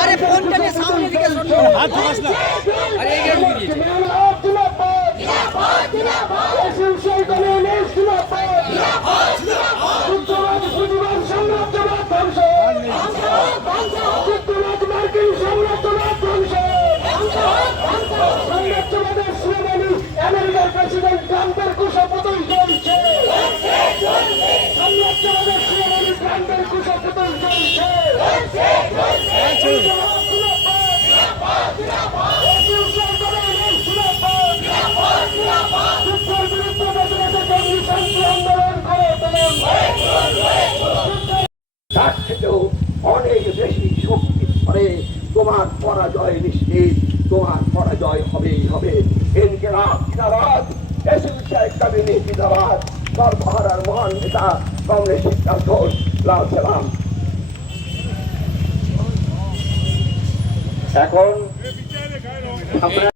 আরে ফোনটা নিয়ে সামনে দিকে সরো। হাত ধরাস না আরে এই ঢুকিয়ে দিয়েছে। আমেরিকার প্রেসিডেন্ট ট্রাম্পের কুশপতন চলছে সাম্রাজ্যবাদের সুনামি ট্রাম্পের কুশপতন চলছে তার থেকেও অনেক বেশি শক্তি ধরে তোমার পরাজয় নিশ্চিত তোমার পরাজয় হবেই হবে ইনকিলাব জিন্দাবাদ এসিল শেখ কাবিনী মহান নেতা কংগ্রেস শিক্ষা ঘোষ লাল সালাম এখন আমরা